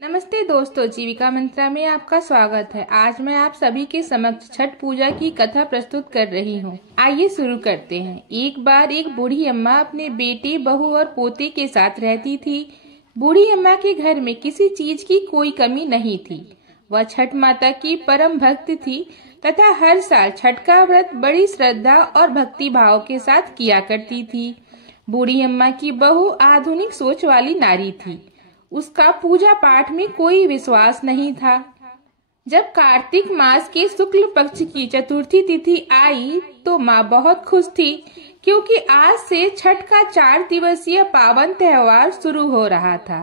नमस्ते दोस्तों, जीविका मंत्रा में आपका स्वागत है। आज मैं आप सभी के समक्ष छठ पूजा की कथा प्रस्तुत कर रही हूँ। आइए शुरू करते हैं। एक बार एक बूढ़ी अम्मा अपने बेटे, बहू और पोते के साथ रहती थी। बूढ़ी अम्मा के घर में किसी चीज की कोई कमी नहीं थी। वह छठ माता की परम भक्त थी तथा हर साल छठ का व्रत बड़ी श्रद्धा और भक्ति भाव के साथ किया करती थी। बूढ़ी अम्मा की बहू आधुनिक सोच वाली नारी थी। उसका पूजा पाठ में कोई विश्वास नहीं था। जब कार्तिक मास के शुक्ल पक्ष की चतुर्थी तिथि आई तो माँ बहुत खुश थी, क्योंकि आज से छठ का 4 दिवसीय पावन त्योहार शुरू हो रहा था।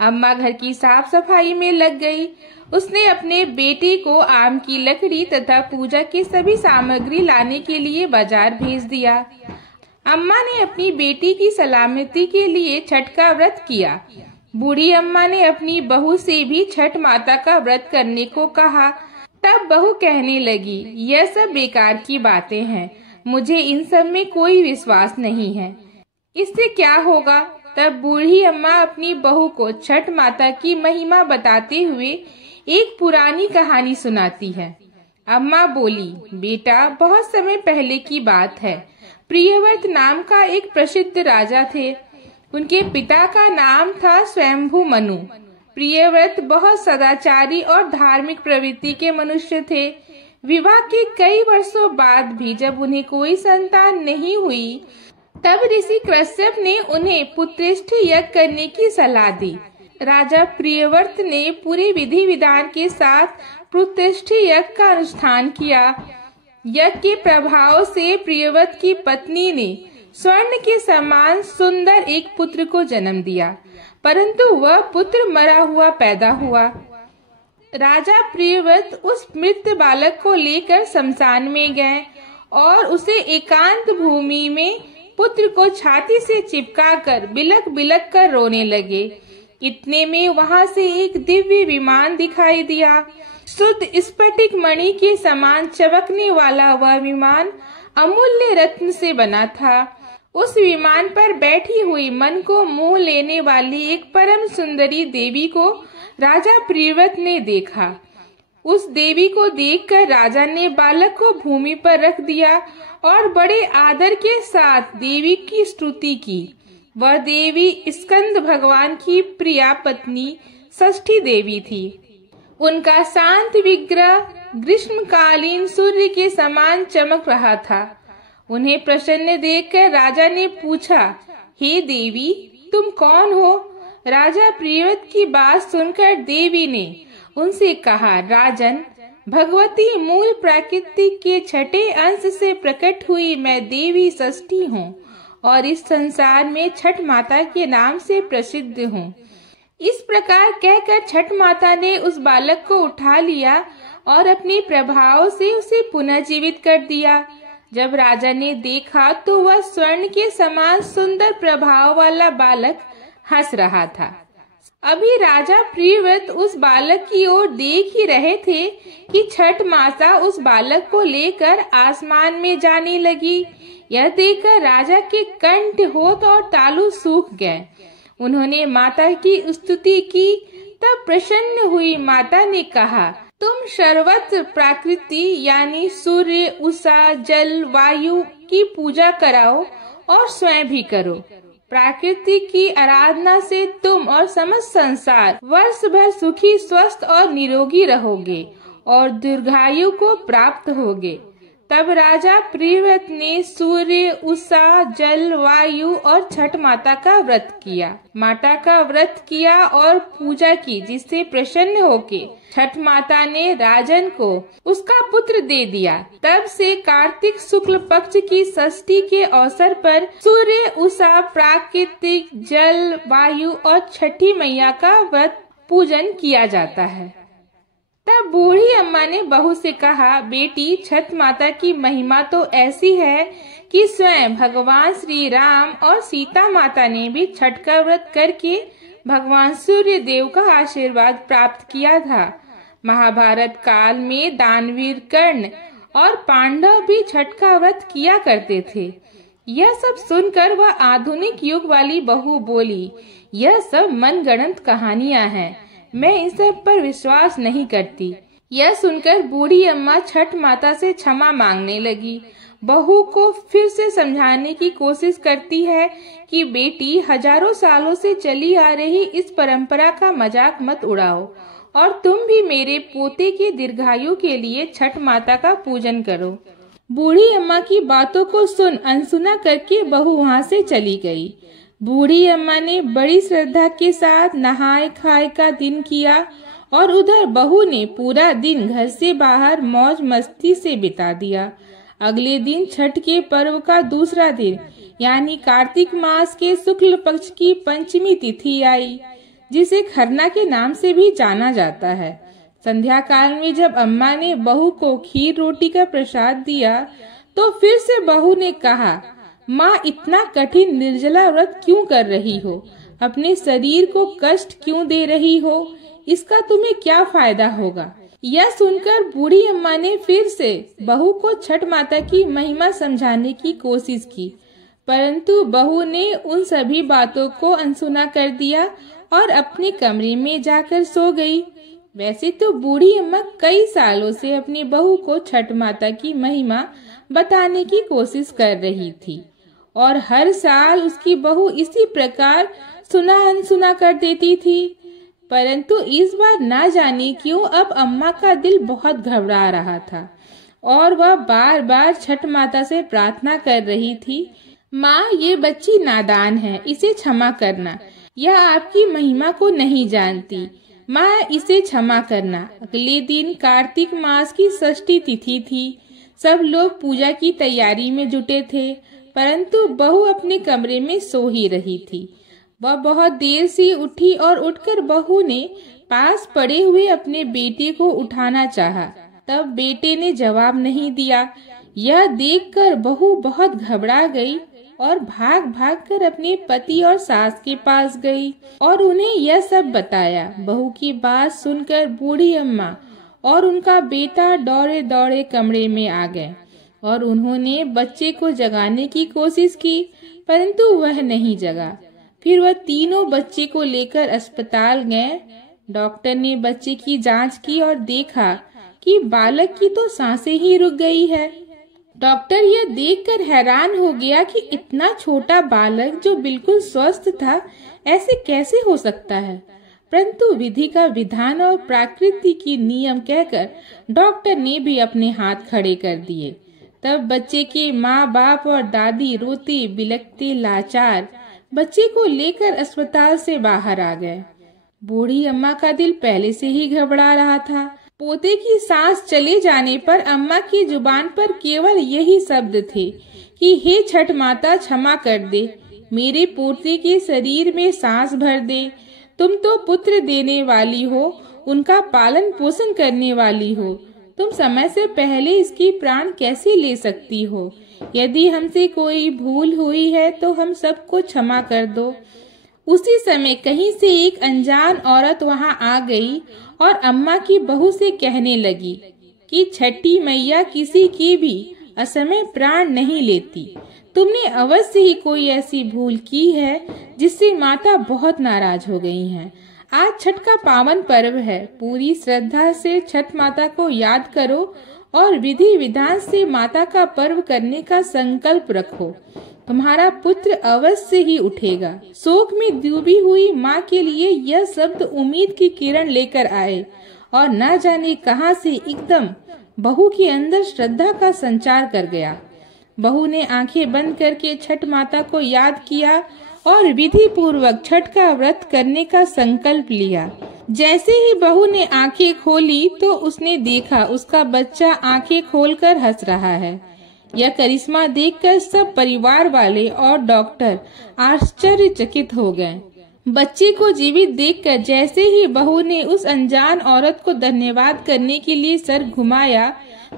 अम्मा घर की साफ सफाई में लग गई। उसने अपने बेटे को आम की लकड़ी तथा पूजा की सभी सामग्री लाने के लिए बाजार भेज दिया। अम्मा ने अपनी बेटी की सलामती के लिए छठ का व्रत किया। बूढ़ी अम्मा ने अपनी बहू से भी छठ माता का व्रत करने को कहा। तब बहू कहने लगी, यह सब बेकार की बातें हैं, मुझे इन सब में कोई विश्वास नहीं है, इससे क्या होगा। तब बूढ़ी अम्मा अपनी बहू को छठ माता की महिमा बताते हुए एक पुरानी कहानी सुनाती है। अम्मा बोली, बेटा, बहुत समय पहले की बात है। प्रियव्रत नाम का एक प्रसिद्ध राजा थे। उनके पिता का नाम था स्वयंभू मनु। प्रियव्रत बहुत सदाचारी और धार्मिक प्रवृत्ति के मनुष्य थे। विवाह के कई वर्षों बाद भी जब उन्हें कोई संतान नहीं हुई, तब ऋषि कश्यप ने उन्हें पुत्रेष्ठ यज्ञ करने की सलाह दी। राजा प्रियव्रत ने पूरे विधि विधान के साथ पुत्रेष्ठ यज्ञ का अनुष्ठान किया। यज्ञ के प्रभाव से प्रियव्रत की पत्नी ने स्वर्ण के समान सुंदर एक पुत्र को जन्म दिया, परंतु वह पुत्र मरा हुआ पैदा हुआ। राजा प्रियव्रत उस मृत बालक को लेकर शमशान में गए और उसे एकांत भूमि में पुत्र को छाती से चिपकाकर बिलक बिलक कर रोने लगे। इतने में वहां से एक दिव्य विमान दिखाई दिया। शुद्ध स्फटिक मणि के समान चमकने वाला वह विमान अमूल्य रत्न से बना था। उस विमान पर बैठी हुई मन को मोह लेने वाली एक परम सुंदरी देवी को राजा प्रियव्रत ने देखा। उस देवी को देखकर राजा ने बालक को भूमि पर रख दिया और बड़े आदर के साथ देवी की स्तुति की। वह देवी स्कंद भगवान की प्रिया पत्नी षष्ठी देवी थी। उनका शांत विग्रह ग्रीष्मकालीन सूर्य के समान चमक रहा था। उन्हें प्रसन्न देखकर राजा ने पूछा, हे देवी, तुम कौन हो? राजा प्रियव्रत की बात सुनकर देवी ने उनसे कहा, राजन, भगवती मूल प्रकृति के छठे अंश से प्रकट हुई मैं देवी षष्ठी हूँ और इस संसार में छठ माता के नाम से प्रसिद्ध हूँ। इस प्रकार कहकर छठ माता ने उस बालक को उठा लिया और अपने प्रभाव से उसे पुनः जीवित कर दिया। जब राजा ने देखा तो वह स्वर्ण के समान सुंदर प्रभाव वाला बालक हंस रहा था। अभी राजा प्रियव्रत उस बालक की ओर देख ही रहे थे कि छठ माता उस बालक को लेकर आसमान में जाने लगी। यह देखकर राजा के कंठ, होठ और तालु सूख गए। उन्होंने माता की स्तुति की। तब प्रसन्न हुई माता ने कहा, तुम सर्वत्र प्रकृति यानी सूर्य, उषा, जल, वायु की पूजा कराओ और स्वयं भी करो। प्रकृति की आराधना से तुम और समस्त संसार वर्ष भर सुखी, स्वस्थ और निरोगी रहोगे और दीर्घायु को प्राप्त होगे। तब राजा प्रियव्रत ने सूर्य, उषा, जल, वायु और छठ माता का व्रत किया। माता का व्रत किया और पूजा की, जिससे प्रसन्न होके छठ माता ने राजन को उसका पुत्र दे दिया। तब से कार्तिक शुक्ल पक्ष की षष्ठी के अवसर पर सूर्य, उषा, प्राकृतिक, जल, वायु और छठी मैया का व्रत पूजन किया जाता है। तब बूढ़ी अम्मा ने बहू से कहा, बेटी, छठ माता की महिमा तो ऐसी है कि स्वयं भगवान श्री राम और सीता माता ने भी छठ का व्रत करके भगवान सूर्य देव का आशीर्वाद प्राप्त किया था। महाभारत काल में दानवीर कर्ण और पांडव भी छठ का व्रत किया करते थे। यह सब सुनकर वह आधुनिक युग वाली बहू बोली, यह सब मनगढ़ंत कहानियां हैं। मैं इन सब पर विश्वास नहीं करती। यह सुनकर बूढ़ी अम्मा छठ माता से क्षमा मांगने लगी। बहू को फिर से समझाने की कोशिश करती है कि बेटी, हजारों सालों से चली आ रही इस परंपरा का मजाक मत उड़ाओ और तुम भी मेरे पोते के दीर्घायु के लिए छठ माता का पूजन करो। बूढ़ी अम्मा की बातों को सुन अनसुना करके बहू वहाँ से चली गई। बूढ़ी अम्मा ने बड़ी श्रद्धा के साथ नहाए खाए का दिन किया और उधर बहू ने पूरा दिन घर से बाहर मौज मस्ती से बिता दिया। अगले दिन छठ के पर्व का दूसरा दिन यानी कार्तिक मास के शुक्ल पक्ष की पंचमी तिथि आई, जिसे खरना के नाम से भी जाना जाता है। संध्या काल में जब अम्मा ने बहू को खीर रोटी का प्रसाद दिया तो फिर से बहू ने कहा, माँ, इतना कठिन निर्जला व्रत क्यों कर रही हो? अपने शरीर को कष्ट क्यों दे रही हो? इसका तुम्हें क्या फायदा होगा? यह सुनकर बूढ़ी अम्मा ने फिर से बहू को छठ माता की महिमा समझाने की कोशिश की, परंतु बहू ने उन सभी बातों को अनसुना कर दिया और अपने कमरे में जाकर सो गई। वैसे तो बूढ़ी अम्मा कई सालों से अपनी बहू को छठ माता की महिमा बताने की कोशिश कर रही थी और हर साल उसकी बहू इसी प्रकार सुना अनसुना कर देती थी, परंतु इस बार ना जाने क्यों अब अम्मा का दिल बहुत घबरा रहा था और वह बार बार छठ माता से प्रार्थना कर रही थी, माँ, ये बच्ची नादान है, इसे क्षमा करना। यह आपकी महिमा को नहीं जानती, माँ, इसे क्षमा करना। अगले दिन कार्तिक मास की षष्ठी तिथि थी। सब लोग पूजा की तैयारी में जुटे थे, परंतु बहू अपने कमरे में सो ही रही थी। वह बहुत देर से उठी और उठकर बहू ने पास पड़े हुए अपने बेटे को उठाना चाहा, तब बेटे ने जवाब नहीं दिया। यह देखकर बहू बहुत घबरा गई और भाग भाग कर अपने पति और सास के पास गई और उन्हें यह सब बताया। बहू की बात सुनकर बूढ़ी अम्मा और उनका बेटा दौड़े दौड़े कमरे में आ गए और उन्होंने बच्चे को जगाने की कोशिश की, परंतु वह नहीं जगा। फिर वह तीनों बच्चे को लेकर अस्पताल गए। डॉक्टर ने बच्चे की जांच की और देखा कि बालक की तो सांसें ही रुक गई है। डॉक्टर यह देखकर हैरान हो गया कि इतना छोटा बालक जो बिल्कुल स्वस्थ था, ऐसे कैसे हो सकता है। परंतु विधि का विधान और प्रकृति की नियम कहकर डॉक्टर ने भी अपने हाथ खड़े कर दिए। तब बच्चे के माँ बाप और दादी रोते बिलखते लाचार बच्चे को लेकर अस्पताल से बाहर आ गए। बूढ़ी अम्मा का दिल पहले से ही घबरा रहा था। पोते की सांस चले जाने पर अम्मा की जुबान पर केवल यही शब्द थे कि हे छठ माता, क्षमा कर दे, मेरे पोते के शरीर में सांस भर दे। तुम तो पुत्र देने वाली हो, उनका पालन पोषण करने वाली हो, तुम समय से पहले इसकी प्राण कैसे ले सकती हो? यदि हमसे कोई भूल हुई है तो हम सबको क्षमा कर दो। उसी समय कहीं से एक अनजान औरत वहां आ गई और अम्मा की बहू से कहने लगी कि छठी मैया किसी की भी असमय प्राण नहीं लेती। तुमने अवश्य ही कोई ऐसी भूल की है जिससे माता बहुत नाराज हो गई हैं। आज छठ का पावन पर्व है, पूरी श्रद्धा से छठ माता को याद करो और विधि विधान से माता का पर्व करने का संकल्प रखो। तुम्हारा पुत्र अवश्य ही उठेगा। शोक में डूबी हुई माँ के लिए यह शब्द उम्मीद की किरण लेकर आए और न जाने कहां से एकदम बहू के अंदर श्रद्धा का संचार कर गया। बहू ने आंखें बंद करके छठ माता को याद किया और विधि पूर्वक छठ का व्रत करने का संकल्प लिया। जैसे ही बहू ने आंखें खोली तो उसने देखा उसका बच्चा आंखें खोलकर हंस रहा है। यह करिश्मा देखकर सब परिवार वाले और डॉक्टर आश्चर्यचकित हो गए। बच्चे को जीवित देखकर जैसे ही बहू ने उस अनजान औरत को धन्यवाद करने के लिए सर घुमाया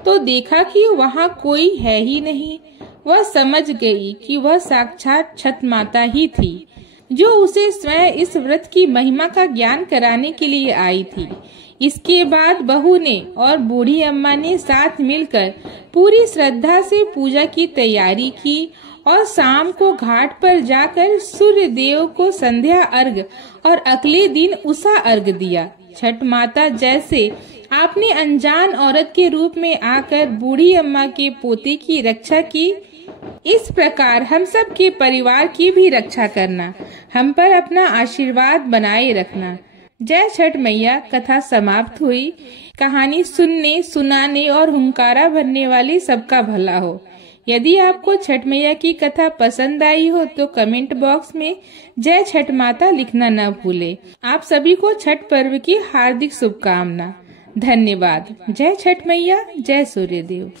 तो देखा कि वहाँ कोई है ही नहीं। वह समझ गई कि वह साक्षात छठ माता ही थी जो उसे स्वयं इस व्रत की महिमा का ज्ञान कराने के लिए आई थी। इसके बाद बहू ने और बूढ़ी अम्मा ने साथ मिलकर पूरी श्रद्धा से पूजा की तैयारी की और शाम को घाट पर जाकर सूर्य देव को संध्या अर्घ और अगले दिन उषा अर्घ दिया। छठ माता जैसे आपने अनजान औरत के रूप में आकर बूढ़ी अम्मा के पोते की रक्षा की, इस प्रकार हम सब के परिवार की भी रक्षा करना, हम पर अपना आशीर्वाद बनाए रखना। जय छठ मैया। कथा समाप्त हुई। कहानी सुनने, सुनाने और हुंकारा भरने वाली सबका भला हो। यदि आपको छठ मैया की कथा पसंद आई हो तो कमेंट बॉक्स में जय छठ माता लिखना न भूले। आप सभी को छठ पर्व की हार्दिक शुभकामना। धन्यवाद। जय छठ मैया, जय सूर्यदेव।